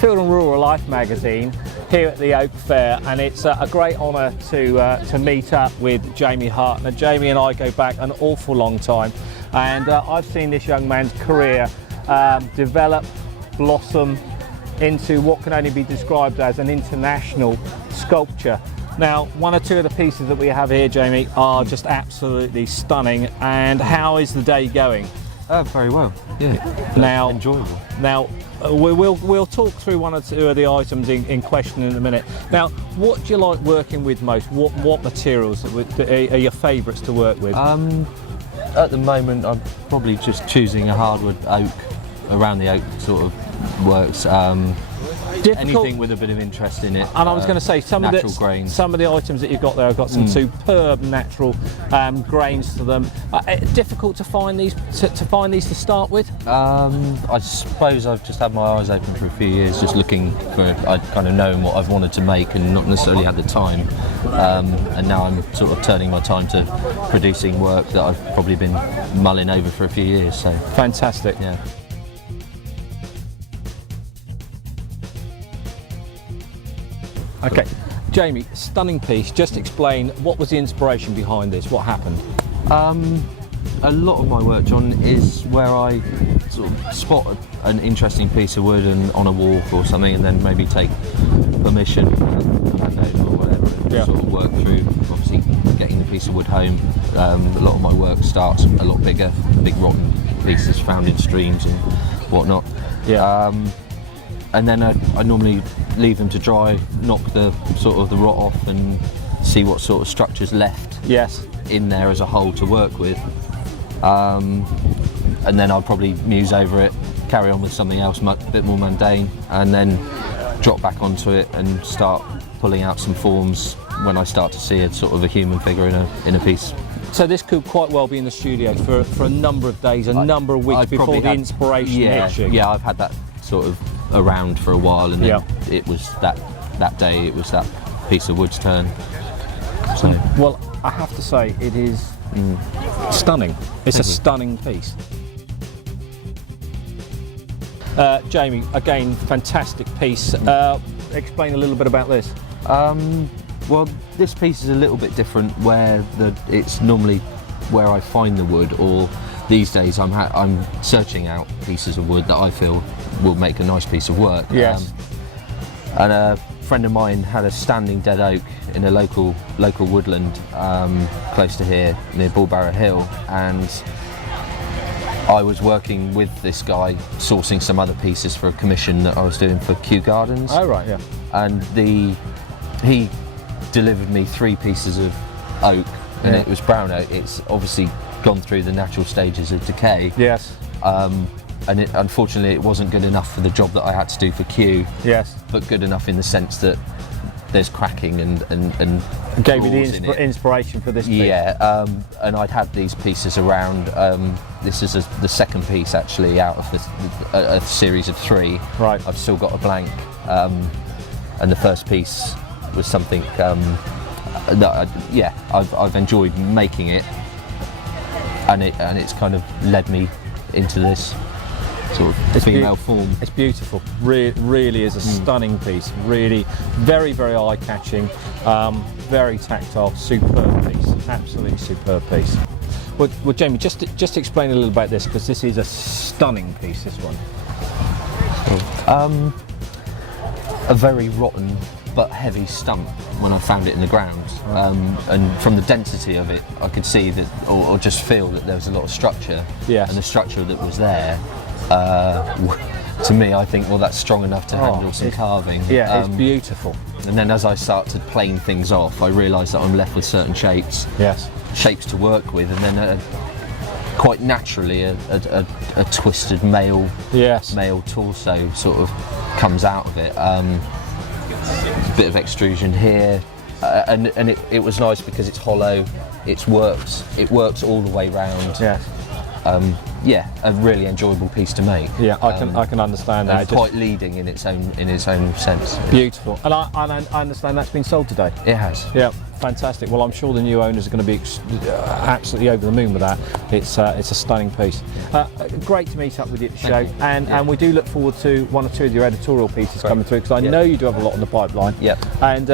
Field and Rural Life magazine here at the Oak Fair, and it's a great honour to meet up with Jamie Hart. Now, Jamie and I go back an awful long time, and I've seen this young man's career develop, blossom into what can only be described as an international sculpture. Now, one or two of the pieces that we have here, Jamie, are just absolutely stunning. And how is the day going? Very well. Yeah. Now, enjoyable. Now, we'll talk through one or two of the items in question in a minute. Now, what do you like working with most? What materials are your favourites to work with? At the moment, I'm probably just choosing a hardwood oak. Around the oak sort of works. Anything with a bit of interest in it. And I was going to say some of the items that you've got there have got some superb natural grains to them. Difficult to find these to start with. I suppose I've just had my eyes open for a few years, just looking for. I'd kind of known what I've wanted to make and not necessarily had the time. And now I'm sort of turning my time to producing work that I've probably been mulling over for a few years. So fantastic. Yeah. Okay, Jamie, stunning piece. Just explain, what was the inspiration behind this? What happened? A lot of my work, John, is where I sort of spot an interesting piece of wood on a walk or something, and then maybe take permission from the landowner or whatever, and sort of work through, obviously, getting the piece of wood home. A lot of my work starts a lot bigger, big rotten pieces found in streams and whatnot. Yeah. And then I normally leave them to dry, knock the rot off, and see what sort of structure's left in there as a whole to work with. And then I'll probably muse over it, carry on with something else a bit more mundane, and then drop back onto it and start pulling out some forms when I start to see a sort of a human figure in a piece. So this could quite well be in the studio for a number of days, a number of weeks before the inspiration hits you. Yeah, I've had that sort of around for a while, and then it was that day, it was that piece of wood's turn. So. Well, I have to say, it is stunning. It's a stunning piece. Jamie, again, fantastic piece. Explain a little bit about this. Well, this piece is a little bit different, where it's normally where I find the wood, or these days I'm searching out pieces of wood that I feel will make a nice piece of work. Yes. And a friend of mine had a standing dead oak in a local woodland close to here, near Bullbarrow Hill, and I was working with this guy, sourcing some other pieces for a commission that I was doing for Kew Gardens. Oh right, yeah. And he delivered me 3 pieces of oak, and it was brown oak. It's obviously gone through the natural stages of decay. Yes. And unfortunately it wasn't good enough for the job that I had to do for Kew. Yes. But good enough in the sense that there's cracking and gave you the inspiration for this piece. Yeah, and I'd had these pieces around. This is the second piece actually out of a series of 3. Right. I've still got a blank, and the first piece was something that I've enjoyed making it, and it's kind of led me into this sort of female form. It's beautiful. Really is a stunning piece. Really, very, very eye-catching. Very tactile. Superb piece. Absolutely superb piece. Well, Jamie, just explain a little about this, because this is a stunning piece. This one. A very rotten but heavy stump when I found it in the ground, and from the density of it I could see that, or just feel that there was a lot of structure. Yes. And the structure that was there, to me, I think, well, that's strong enough to handle some carving. Yeah, it's beautiful. And then as I started playing things off, I realised that I'm left with certain shapes. Yes. Shapes to work with, and then quite naturally a twisted male torso sort of comes out of it. A bit of extrusion here, and it was nice because it's hollow. It works all the way round. Yes. yeah, a really enjoyable piece to make. Yeah, I can understand that. And quite leading in its own sense. Beautiful. And I understand that's been sold today. It has. Yeah, fantastic. Well, I'm sure the new owners are going to be absolutely over the moon with that. It's a stunning piece. Great to meet up with you at the show, and we do look forward to one or two of your editorial pieces coming through, because I know you do have a lot in the pipeline. Yep. And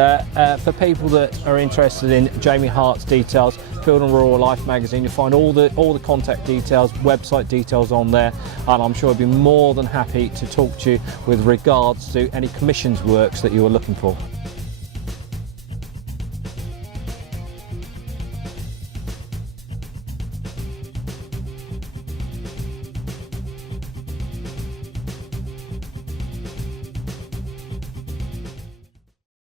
for people that are interested in Jamie Hart's details, Field and Rural Life magazine, you'll find all the contact details, website details on there, and I'm sure I'd be more than happy to talk to you with regards to any commissions works that you are looking for.